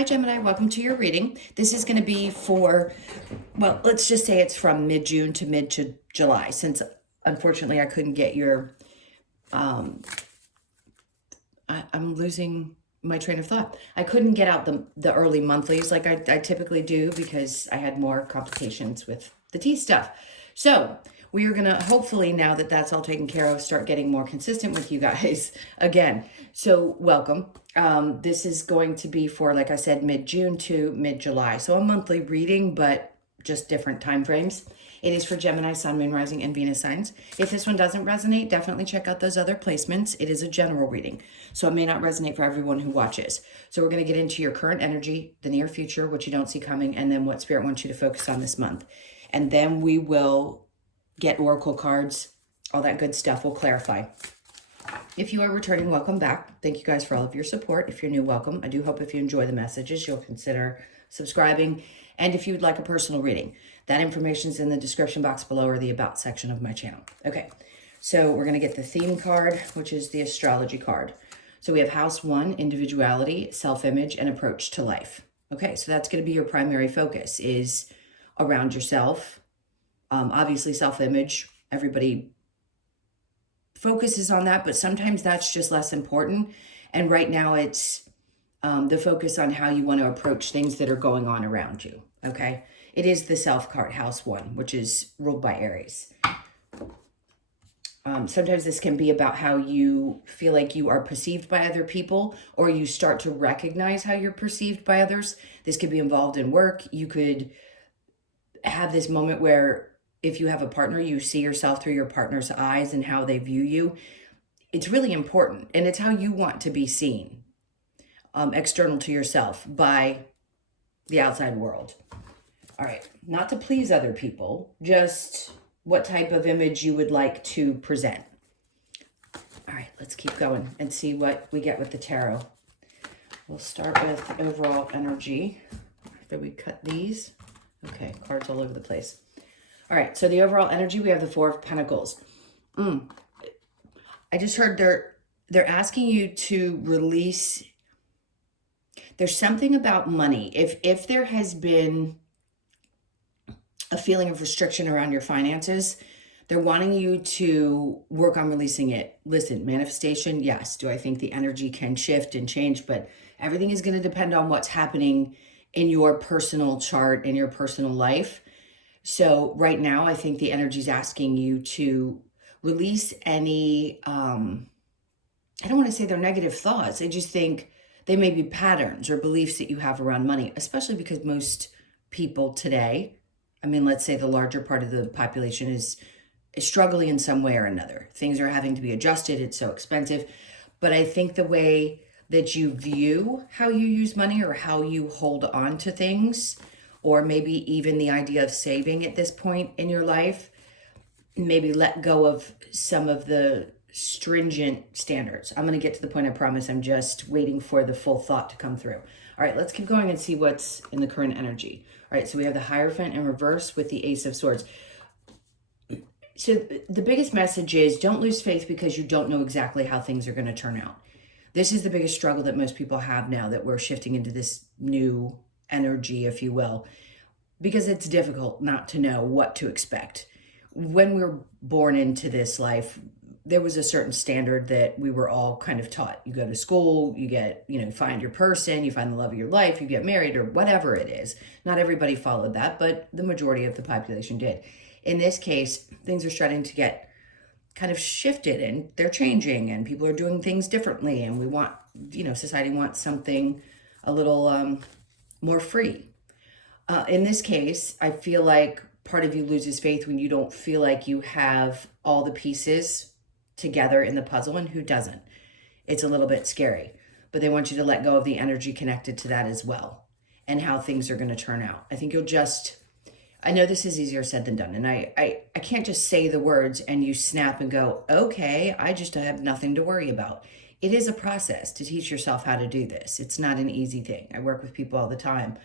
Hi, Gemini. Welcome to your reading. This is going to be for, well, let's just say it's from mid-June to mid-July, since unfortunately I couldn't get your, I'm losing my train of thought. I couldn't get out the early monthlies like I typically do because I had more complications with the teeth stuff. So we are going to hopefully, now that that's all taken care of, start getting more consistent with you guys again. So welcome. This is going to be for, like I said, mid-June to mid-July. So a monthly reading, but just different time frames. It is for Gemini, Sun, Moon, Rising, and Venus signs. If this one doesn't resonate, definitely check out those other placements. It is a general reading, so it may not resonate for everyone who watches. So we're going to get into your current energy, the near future, what you don't see coming, and then what Spirit wants you to focus on this month. And then we will get oracle cards, all that good stuff. We'll clarify. If you are returning, welcome back. Thank you guys for all of your support. If you're new, welcome. I do hope if you enjoy the messages, you'll consider subscribing. And if you would like a personal reading, that information is in the description box below or the About section of my channel. Okay, so we're going to get the theme card, which is the astrology card. So we have House 1, individuality, self-image, and approach to life. Okay, so that's going to be your primary focus, is around yourself. Obviously, self-image, everybody focuses on that, but sometimes that's just less important. And right now it's the focus on how you want to approach things that are going on around you. Okay, it is the self card, House 1, which is ruled by Aries. Sometimes this can be about how you feel like you are perceived by other people, or you start to recognize how you're perceived by others. This could be involved in work. You could have this moment where if you have a partner, you see yourself through your partner's eyes and how they view you. It's really important, and it's how you want to be seen, external to yourself by the outside world. All right, not to please other people, just what type of image you would like to present. All right, let's keep going and see what we get with the tarot. We'll start with overall energy after we cut these. Okay, cards all over the place. All right, so the overall energy, we have the Four of Pentacles. I just heard they're asking you to release. There's something about money. If there has been a feeling of restriction around your finances, they're wanting you to work on releasing it. Listen, manifestation, yes. Do I think the energy can shift and change? But everything is going to depend on what's happening in your personal chart, in your personal life. So right now, I think the energy is asking you to release any, I don't want to say they're negative thoughts. I just think they may be patterns or beliefs that you have around money, especially because most people today, I mean, let's say the larger part of the population is struggling in some way or another. Things are having to be adjusted. It's so expensive. But I think the way that you view how you use money or how you hold on to things, or maybe even the idea of saving at this point in your life, maybe let go of some of the stringent standards. I'm going to get to the point, I promise. I'm just waiting for the full thought to come through. All right, let's keep going and see what's in the current energy. All right, so we have the Hierophant in reverse with the Ace of Swords. So the biggest message is don't lose faith because you don't know exactly how things are going to turn out. This is the biggest struggle that most people have now that we're shifting into this new energy, if you will, because it's difficult not to know what to expect. When we're born into this life, there was a certain standard that we were all kind of taught. You go to school, you get, find your person, you find the love of your life, you get married, or whatever it is. Not everybody followed that, but the majority of the population did. In this case, things are starting to get kind of shifted and they're changing and people are doing things differently. And we want, society wants something a little more free. In this case, I feel like part of you loses faith when you don't feel like you have all the pieces together in the puzzle, and who doesn't? It's a little bit scary, but they want you to let go of the energy connected to that as well and how things are going to turn out. I think I know this is easier said than done, and I can't just say the words and you snap and go, okay, I just have nothing to worry about. It is a process to teach yourself how to do this. It's not an easy thing. I work with people all the time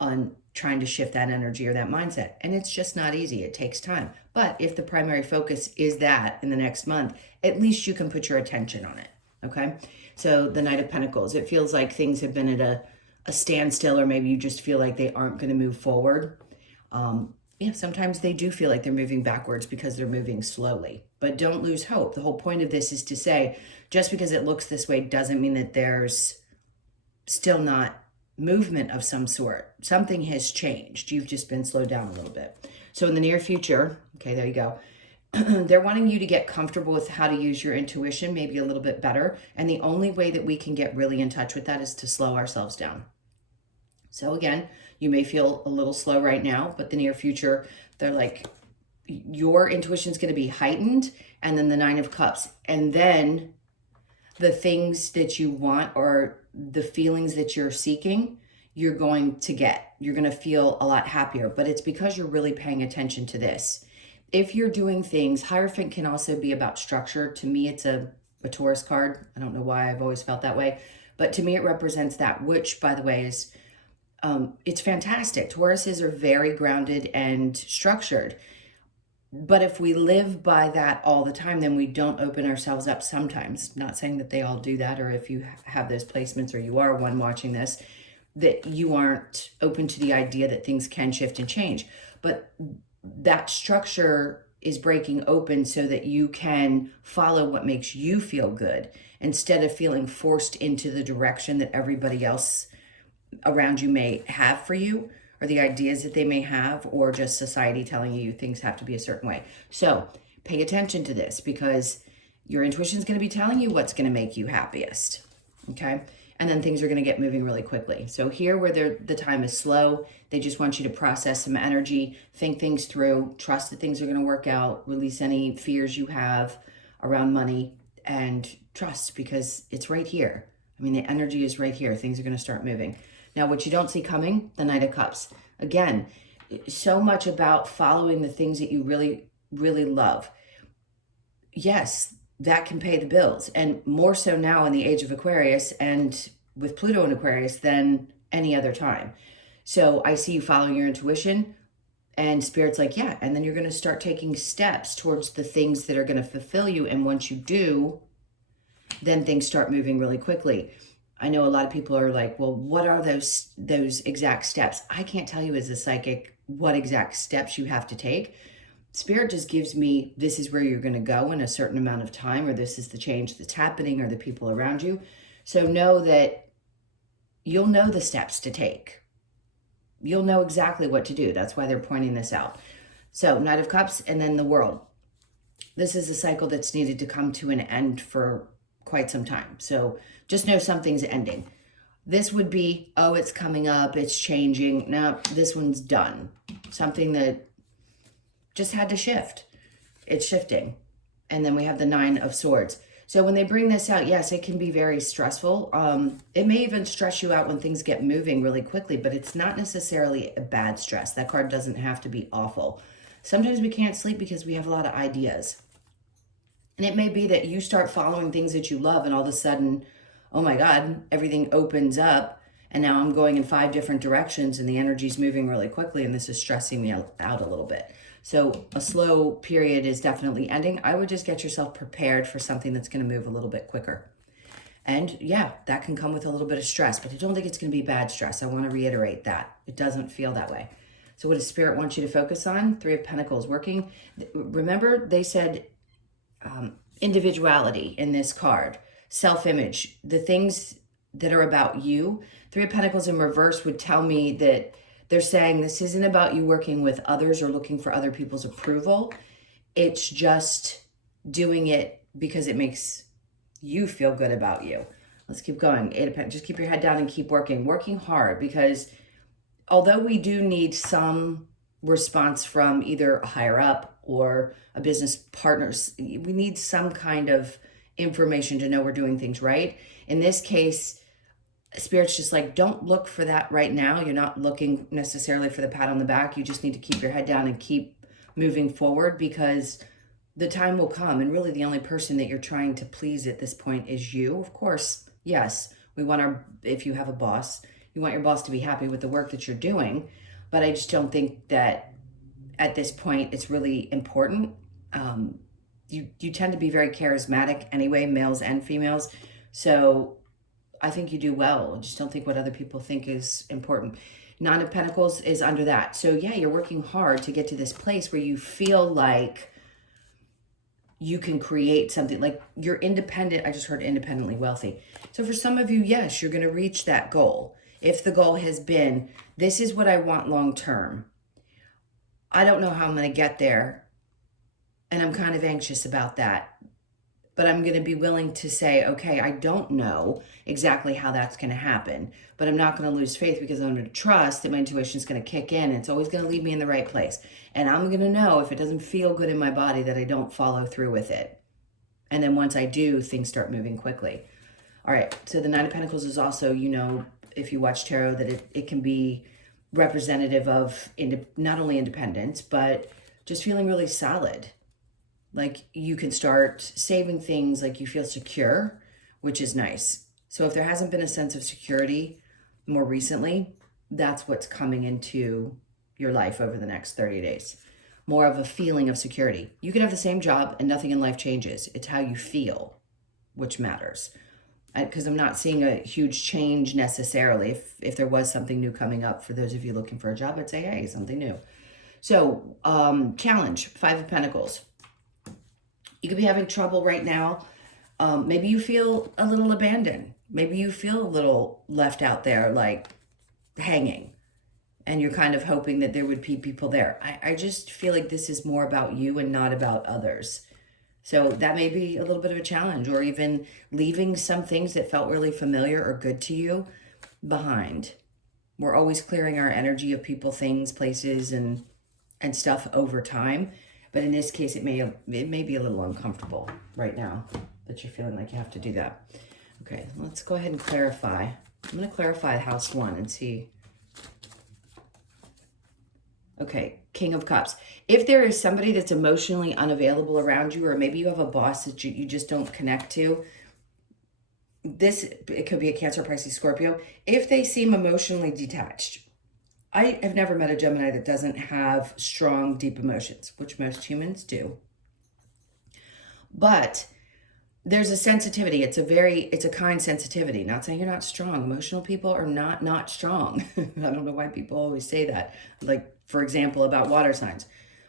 on trying to shift that energy or that mindset. And it's just not easy. It takes time. But if the primary focus is that in the next month, at least you can put your attention on it. Okay. So the Knight of Pentacles, it feels like things have been at a standstill, or maybe you just feel like they aren't going to move forward. Sometimes they do feel like they're moving backwards because they're moving slowly. But don't lose hope. The whole point of this is to say, just because it looks this way doesn't mean that there's still not movement of some sort. Something has changed. You've just been slowed down a little bit. So in the near future, okay, there you go. They're wanting you to get comfortable with how to use your intuition, maybe a little bit better. And the only way that we can get really in touch with that is to slow ourselves down. So again, you may feel a little slow right now, but the near future, they're like, your intuition is going to be heightened. And then the 9 of Cups. And then the things that you want, or the feelings that you're seeking, you're going to get. You're going to feel a lot happier. But it's because you're really paying attention to this. If you're doing things, Hierophant can also be about structure. To me, it's a Taurus card. I don't know why, I've always felt that way. But to me, it represents that, which, by the way, is, it's fantastic. Tauruses are very grounded and structured. But if we live by that all the time, then we don't open ourselves up sometimes. Not saying that they all do that, or if you have those placements, or you are one watching this, that you aren't open to the idea that things can shift and change. But that structure is breaking open so that you can follow what makes you feel good, instead of feeling forced into the direction that everybody else around you may have for you, or the ideas that they may have, or just society telling you things have to be a certain way. So pay attention to this, because your intuition is going to be telling you what's going to make you happiest. Okay. And then things are going to get moving really quickly. So here, where the time is slow, they just want you to process some energy, think things through, trust that things are going to work out, release any fears you have around money, and trust, because it's right here. I mean, the energy is right here. Things are going to start moving. Now, what you don't see coming, the Knight of Cups. Again, so much about following the things that you really, really love. Yes, that can pay the bills, and more so now in the age of Aquarius, and with Pluto in Aquarius, than any other time. So I see you following your intuition, and Spirit's like, yeah, and then you're going to start taking steps towards the things that are going to fulfill you. And once you do, then things start moving really quickly. I know a lot of people are like, well, what are those exact steps? I can't tell you as a psychic what exact steps you have to take. Spirit just gives me, this is where you're going to go in a certain amount of time, or this is the change that's happening, or the people around you. So know that you'll know the steps to take. You'll know exactly what to do. That's why they're pointing this out. So Knight of Cups, and then the World. This is a cycle that's needed to come to an end for quite some time. So just know something's ending. This would be, oh, it's coming up, it's changing. No, this one's done. Something that just had to shift. It's shifting. And then we have the 9 of Swords. So when they bring this out, yes, it can be very stressful. It may even stress you out when things get moving really quickly, but it's not necessarily a bad stress. That card doesn't have to be awful. Sometimes we can't sleep because we have a lot of ideas. And it may be that you start following things that you love, and all of a sudden, oh my God, everything opens up. And now I'm going in 5 different directions, and the energy's moving really quickly, and this is stressing me out a little bit. So a slow period is definitely ending. I would just get yourself prepared for something that's going to move a little bit quicker. And yeah, that can come with a little bit of stress, but I don't think it's going to be bad stress. I want to reiterate that. It doesn't feel that way. So what does Spirit want you to focus on? 3 of Pentacles working. Remember, they said individuality in this card, self-image, the things that are about you. 3 of Pentacles in reverse would tell me that they're saying this isn't about you working with others or looking for other people's approval. It's just doing it because it makes you feel good about you. Let's keep going. Just keep your head down and keep working hard, because although we do need some response from either a higher up or a business partner, we need some kind of information to know we're doing things right. In this case, Spirit's just like, don't look for that right now. You're not looking necessarily for the pat on the back. You just need to keep your head down and keep moving forward, because the time will come. And really the only person that you're trying to please at this point is you. Of course, yes, we want if you have a boss, you want your boss to be happy with the work that you're doing. But I just don't think that at this point it's really important. You tend to be very charismatic anyway, males and females. So I think you do well. I just don't think what other people think is important. Nine of Pentacles is under that. So yeah, you're working hard to get to this place where you feel like you can create something, like you're independent. I just heard independently wealthy. So for some of you, yes, you're going to reach that goal. If the goal has been, this is what I want long term. I don't know how I'm going to get there. And I'm kind of anxious about that. But I'm going to be willing to say, okay, I don't know exactly how that's going to happen, but I'm not going to lose faith because I'm going to trust that my intuition is going to kick in. It's always going to lead me in the right place. And I'm going to know if it doesn't feel good in my body that I don't follow through with it. And then once I do, things start moving quickly. All right. So the Nine of Pentacles is also, you know, if you watch tarot, that it can be representative of not only independence, but just feeling really solid. Like you can start saving things, like you feel secure, which is nice. So if there hasn't been a sense of security more recently, that's what's coming into your life over the next 30 days. More of a feeling of security. You can have the same job and nothing in life changes. It's how you feel, which matters. Because I'm not seeing a huge change necessarily. If there was something new coming up, for those of you looking for a job, I'd say, hey, something new. So challenge, Five of Pentacles. You could be having trouble right now. Maybe you feel a little abandoned. Maybe you feel a little left out there, like hanging. And you're kind of hoping that there would be people there. I just feel like this is more about you and not about others. So that may be a little bit of a challenge, or even leaving some things that felt really familiar or good to you behind. We're always clearing our energy of people, things, places, and stuff over time. But in this case, it may be a little uncomfortable right now that you're feeling like you have to do that. Okay, let's go ahead and clarify. I'm going to clarify house one and see. Okay, King of Cups. If there is somebody that's emotionally unavailable around you, or maybe you have a boss that you just don't connect to, it could be a Cancer, Pisces, Scorpio. If they seem emotionally detached, I have never met a Gemini that doesn't have strong, deep emotions, which most humans do. But there's a sensitivity. It's a kind sensitivity. Not saying you're not strong. Emotional people are not strong. I don't know why people always say that. Like, for example, about water signs.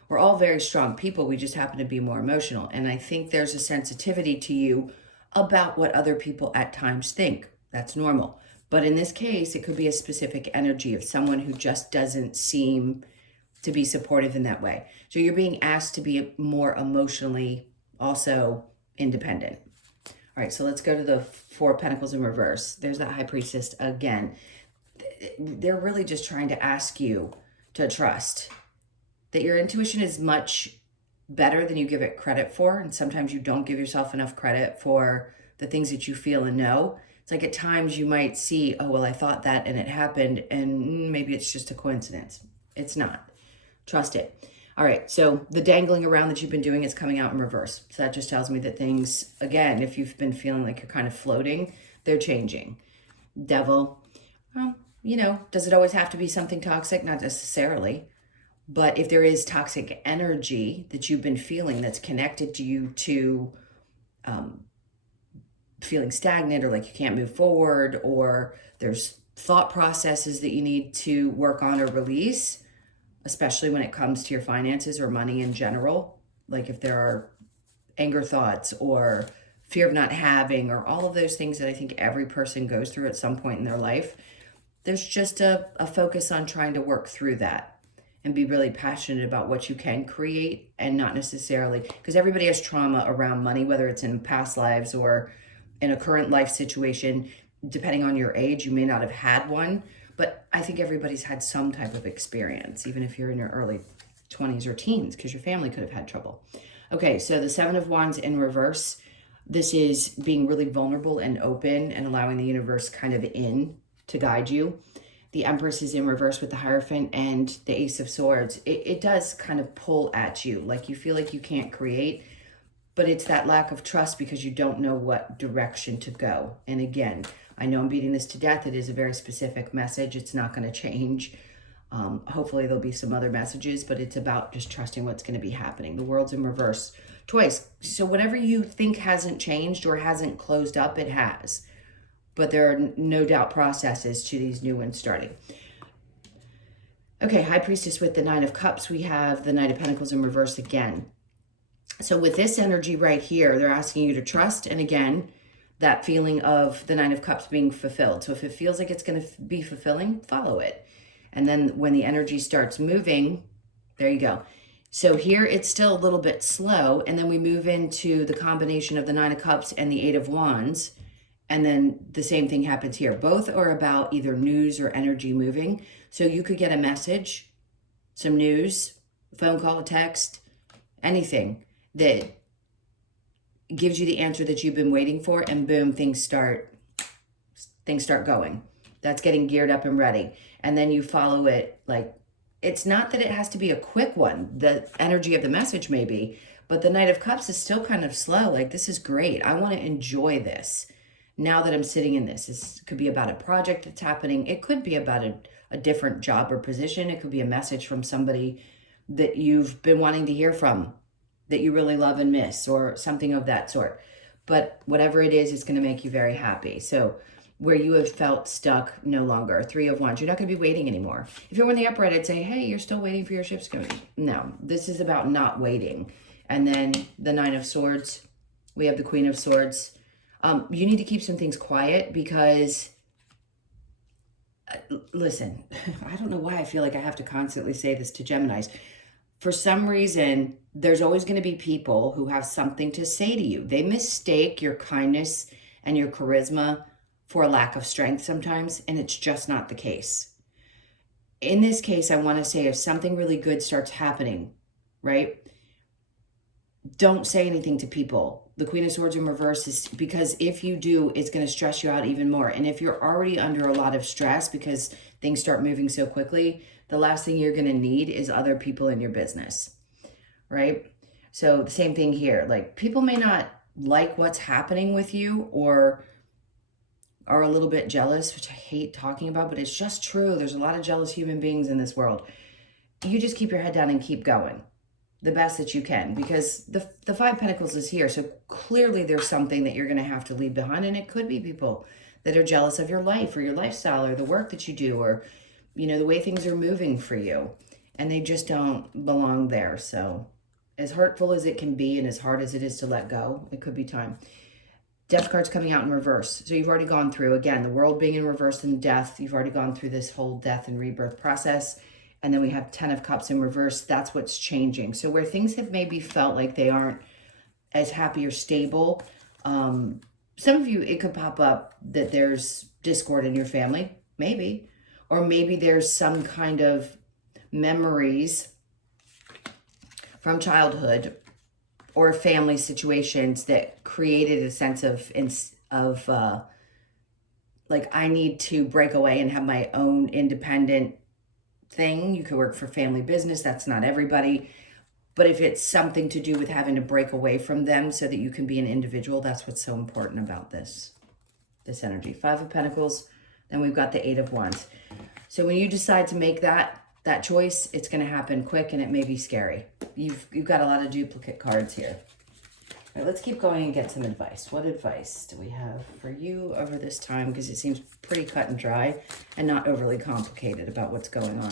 We're all very strong people. We just happen to be more emotional. And I think there's a sensitivity to you about what other people at times think. That's normal. But in this case, it could be a specific energy of someone who just doesn't seem to be supportive in that way. So you're being asked to be more emotionally also independent. All right, so let's go to the Four of Pentacles in reverse. There's that High Priestess again. They're really just trying to ask you to trust that your intuition is much better than you give it credit for. And sometimes you don't give yourself enough credit for the things that you feel and know. It's like at times you might see, oh, well, I thought that and it happened, and maybe it's just a coincidence. It's not. Trust it. All right, so the dangling around that you've been doing is coming out in reverse. So that just tells me that things, again, if you've been feeling like you're kind of floating, they're changing. Devil, well, you know, does it always have to be something toxic? Not necessarily. But if there is toxic energy that you've been feeling that's connected to you to feeling stagnant, or like you can't move forward, or there's thought processes that you need to work on or release, especially when it comes to your finances or money in general. Like if there are anger thoughts or fear of not having, or all of those things that I think every person goes through at some point in their life, there's just a focus on trying to work through that and be really passionate about what you can create, and not necessarily, because everybody has trauma around money, whether it's in past lives or in a current life situation. Depending on your age, you may not have had one, but I think everybody's had some type of experience, even if you're in your early 20s or teens, because your family could have had trouble. Okay, so the Seven of Wands in reverse, this is being really vulnerable and open and allowing the universe kind of in to guide you. The Empress is in reverse with the Hierophant and the Ace of Swords. It does kind of pull at you, like you feel like you can't create, but it's that lack of trust because you don't know what direction to go. And again, I know I'm beating this to death. It is a very specific message. It's not going to change. Hopefully there'll be some other messages, but it's about just trusting what's going to be happening. The World's in reverse twice. So whatever you think hasn't changed or hasn't closed up, it has. but there are no doubt processes to these new ones starting. Okay, High Priestess with the Nine of Cups. We have the Knight of Pentacles in reverse again. So with this energy right here, they're asking you to trust, and again, that feeling of the Nine of Cups being fulfilled. So if it feels like it's going to be fulfilling, follow it. And then when the energy starts moving, there you go. So here it's still a little bit slow, and then we move into the combination of the Nine of Cups and the Eight of Wands, and then the same thing happens here. Both are about either news or energy moving. So you could get a message, some news, phone call, text, anything that gives you the answer that you've been waiting for, and boom, things start going. That's getting geared up and ready. And then you follow it. Like, it's not that it has to be a quick one. The energy of the message maybe, but the Knight of Cups is still kind of slow. Like, this is great. I want to enjoy this. Now that I'm sitting in this could be about a project that's happening. It could be about a different job or position. It could be a message from somebody that you've been wanting to hear from, that you really love and miss, or something of that sort. But whatever it is, it's going to make you very happy. So where you have felt stuck, no longer. Three of Wands, you're not going to be waiting anymore. If you're in the upright, I'd say, hey, you're still waiting for your ships coming. No, this is about not waiting. And then the Nine of Swords, we have the Queen of Swords. You need to keep some things quiet because, listen, I don't know why I feel like I have to constantly say this to Geminis. For some reason, there's always going to be people who have something to say to you. They mistake your kindness and your charisma for a lack of strength sometimes, and it's just not the case. In this case, I want to say if something really good starts happening, right? Don't say anything to people. The Queen of Swords in reverse is because if you do, it's going to stress you out even more. And if you're already under a lot of stress because things start moving so quickly, the last thing you're going to need is other people in your business, right? So the same thing here. Like, people may not like what's happening with you or are a little bit jealous, which I hate talking about, but it's just true. There's a lot of jealous human beings in this world. You just keep your head down and keep going the best that you can, because the Five Pentacles is here. So clearly there's something that you're going to have to leave behind. And it could be people that are jealous of your life or your lifestyle or the work that you do, or, you know, the way things are moving for you, and they just don't belong there. So as hurtful as it can be and as hard as it is to let go, it could be time. Death card's coming out in reverse. So you've already gone through, again, the world being in reverse and death. You've already gone through this whole death and rebirth process. And then we have 10 of Cups in reverse. That's what's changing. So where things have maybe felt like they aren't as happy or stable, some of you, it could pop up that there's discord in your family, maybe. Or maybe there's some kind of memories from childhood or family situations that created a sense of like, I need to break away and have my own independent thing. You could work for family business. That's not everybody. But if it's something to do with having to break away from them so that you can be an individual, that's what's so important about this energy. Five of Pentacles, then we've got the Eight of Wands. So when you decide to make that choice, it's going to happen quick, and it may be scary. You've got a lot of duplicate cards here. All right, let's keep going and get some advice. What advice do we have for you over this time? Because it seems pretty cut and dry and not overly complicated about what's going on.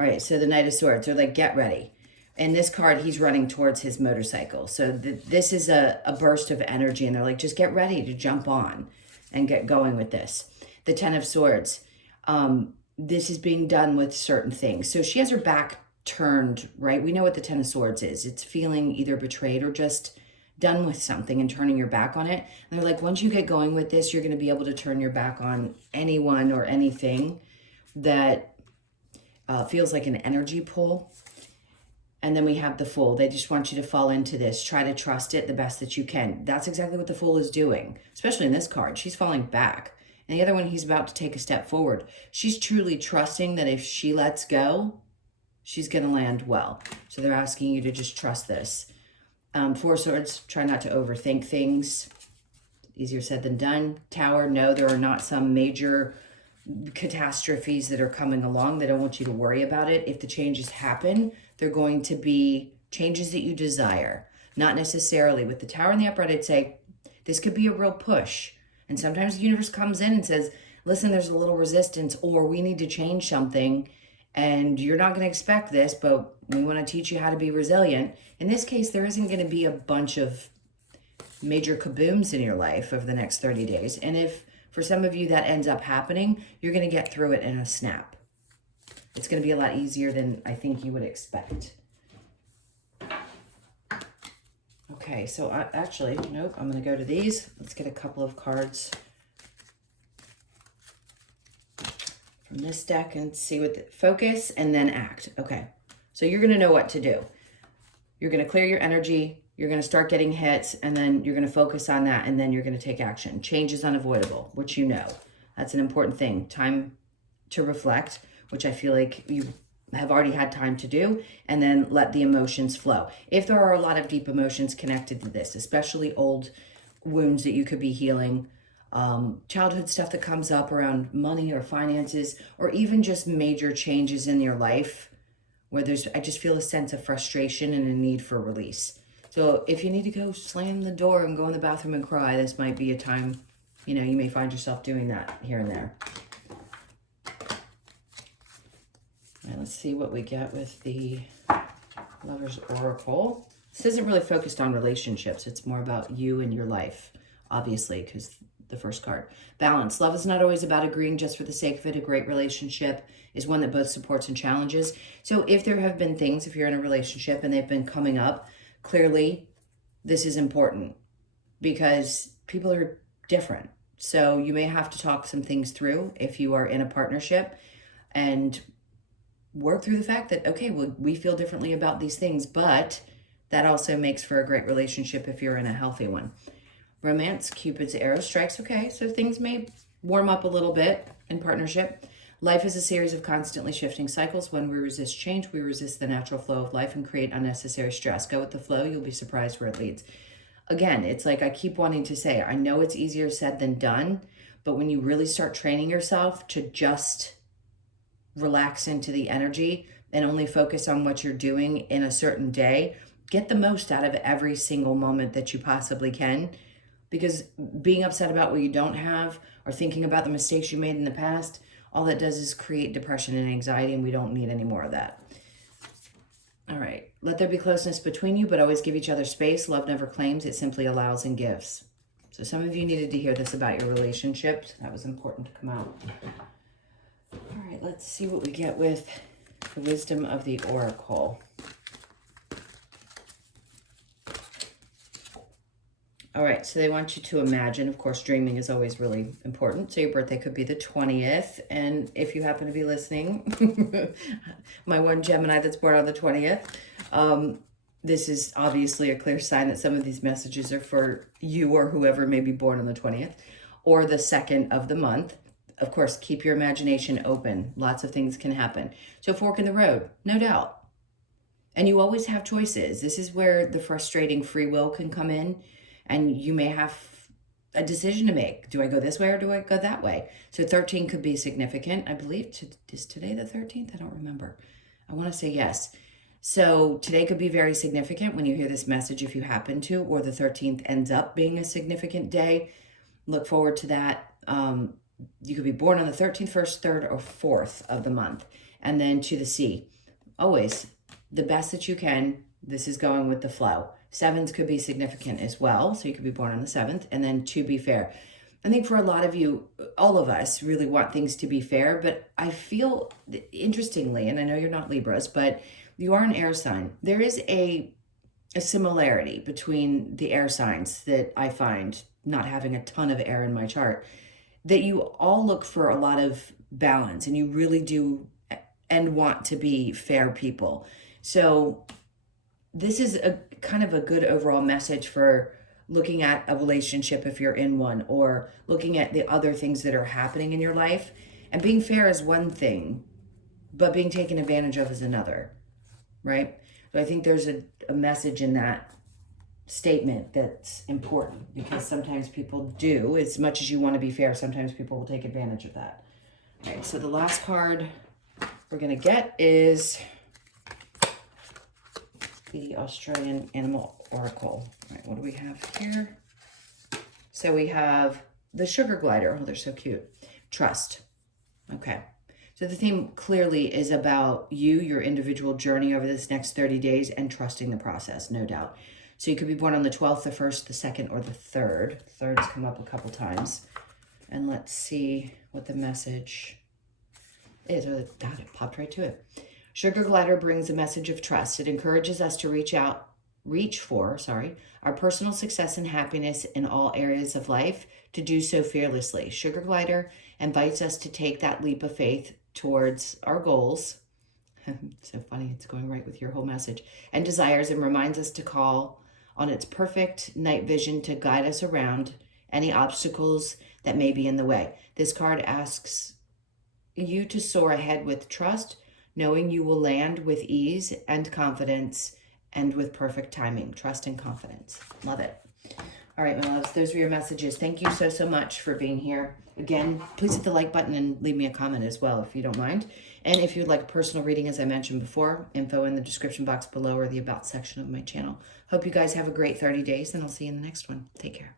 All right, so the Knight of Swords, they're like, get ready. And this card, he's running towards his motorcycle. So this is a burst of energy, and they're like, just get ready to jump on and get going with this. The 10 of Swords, this is being done with certain things. So she has her back turned, right? We know what the 10 of Swords is. It's feeling either betrayed or just done with something and turning your back on it. And they're like, once you get going with this, you're going to be able to turn your back on anyone or anything that feels like an energy pull. And then we have the Fool. They just want you to fall into this. Try to trust it the best that you can. That's exactly what the Fool is doing, especially in this card. She's falling back. And the other one, he's about to take a step forward. She's truly trusting that if she lets go, she's going to land well. So they're asking you to just trust this. Four Swords, try not to overthink things. Easier said than done. Tower, no, there are not some major catastrophes that are coming along. They don't want you to worry about it. If the changes happen, they're going to be changes that you desire. Not necessarily. With the Tower and the Upright, I'd say this could be a real push. And sometimes the universe comes in and says, listen, there's a little resistance, or we need to change something, and you're not going to expect this, but we want to teach you how to be resilient. In this case, there isn't going to be a bunch of major kabooms in your life over the next 30 days. And if for some of you that ends up happening, you're going to get through it in a snap. It's going to be a lot easier than I think you would expect. Okay, so actually, nope, I'm going to go to these. Let's get a couple of cards from this deck and see what the focus and then act. Okay, so you're going to know what to do. You're going to clear your energy. You're going to start getting hits, and then you're going to focus on that, and then you're going to take action. Change is unavoidable, which you know. That's an important thing. Time to reflect, which I feel like you have already had time to do, and then let the emotions flow. If there are a lot of deep emotions connected to this, especially old wounds that you could be healing, childhood stuff that comes up around money or finances, or even just major changes in your life where I just feel a sense of frustration and a need for release. So if you need to go slam the door and go in the bathroom and cry, this might be a time, you may find yourself doing that here and there. All right, let's see what we get with the Lover's Oracle. This isn't really focused on relationships. It's more about you and your life, obviously, because the first card. Balance. Love is not always about agreeing just for the sake of it. A great relationship is one that both supports and challenges. So if there have been things, if you're in a relationship and they've been coming up, clearly this is important because people are different. So you may have to talk some things through if you are in a partnership and work through the fact that, okay, well, we feel differently about these things, but that also makes for a great relationship if you're in a healthy one. Romance, Cupid's arrow strikes. Okay, so things may warm up a little bit in partnership. Life is a series of constantly shifting cycles. When we resist change, we resist the natural flow of life and create unnecessary stress. Go with the flow. You'll be surprised where it leads. Again, it's like I keep wanting to say, I know it's easier said than done, but when you really start training yourself to just relax into the energy and only focus on what you're doing in a certain day, get the most out of every single moment that you possibly can. Because being upset about what you don't have or thinking about the mistakes you made in the past, all that does is create depression and anxiety, and we don't need any more of that. All right. Let there be closeness between you, but always give each other space. Love never claims. It simply allows and gives. So some of you needed to hear this about your relationships. That was important to come out. All right. Let's see what we get with the wisdom of the Oracle. All right, so they want you to imagine, of course, dreaming is always really important. So your birthday could be the 20th. And if you happen to be listening, my one Gemini that's born on the 20th, this is obviously a clear sign that some of these messages are for you or whoever may be born on the 20th or the 2nd of the month. Of course, keep your imagination open. Lots of things can happen. So fork in the road, no doubt. And you always have choices. This is where the frustrating free will can come in. And you may have a decision to make. Do I go this way or do I go that way? So 13 could be significant. I believe, is today the 13th? I don't remember. I want to say yes. So today could be very significant when you hear this message if you happen to, or the 13th ends up being a significant day. Look forward to that. You could be born on the 13th, 1st, 3rd, or 4th of the month. And then to the C. Always the best that you can. This is going with the flow. 7s could be significant as well. So you could be born on the 7th. And then to be fair. I think for a lot of you, all of us really want things to be fair. But I feel, interestingly, and I know you're not Libras, but you are an air sign. There is a similarity between the air signs that I find, not having a ton of air in my chart, that you all look for a lot of balance. And you really do and want to be fair people. So this is a kind of a good overall message for looking at a relationship if you're in one, or looking at the other things that are happening in your life. And being fair is one thing, but being taken advantage of is another, right? So I think there's a message in that statement that's important, because sometimes people do, as much as you want to be fair, sometimes people will take advantage of that. All right, so the last card we're going to get is the Australian Animal Oracle. All right, what do we have here? So we have the sugar glider. Oh, they're so cute. Trust. Okay. So the theme clearly is about you, your individual journey over this next 30 days and trusting the process, no doubt. So you could be born on the 12th, the 1st, the 2nd, or the 3rd. Third's come up a couple times. And let's see what the message is. Oh, God, it popped right to it. Sugar glider brings a message of trust. It encourages us to reach for our personal success and happiness in all areas of life, to do so fearlessly. Sugar glider invites us to take that leap of faith towards our goals. So funny, it's going right with your whole message. And desires, and reminds us to call on its perfect night vision to guide us around any obstacles that may be in the way. This card asks you to soar ahead with trust, knowing you will land with ease and confidence and with perfect timing. Trust and confidence. Love it. All right, my loves, those were your messages. Thank you so, so much for being here. Again, please hit the like button and leave me a comment as well if you don't mind. And if you'd like a personal reading, as I mentioned before, info in the description box below or the About section of my channel. Hope you guys have a great 30 days, and I'll see you in the next one. Take care.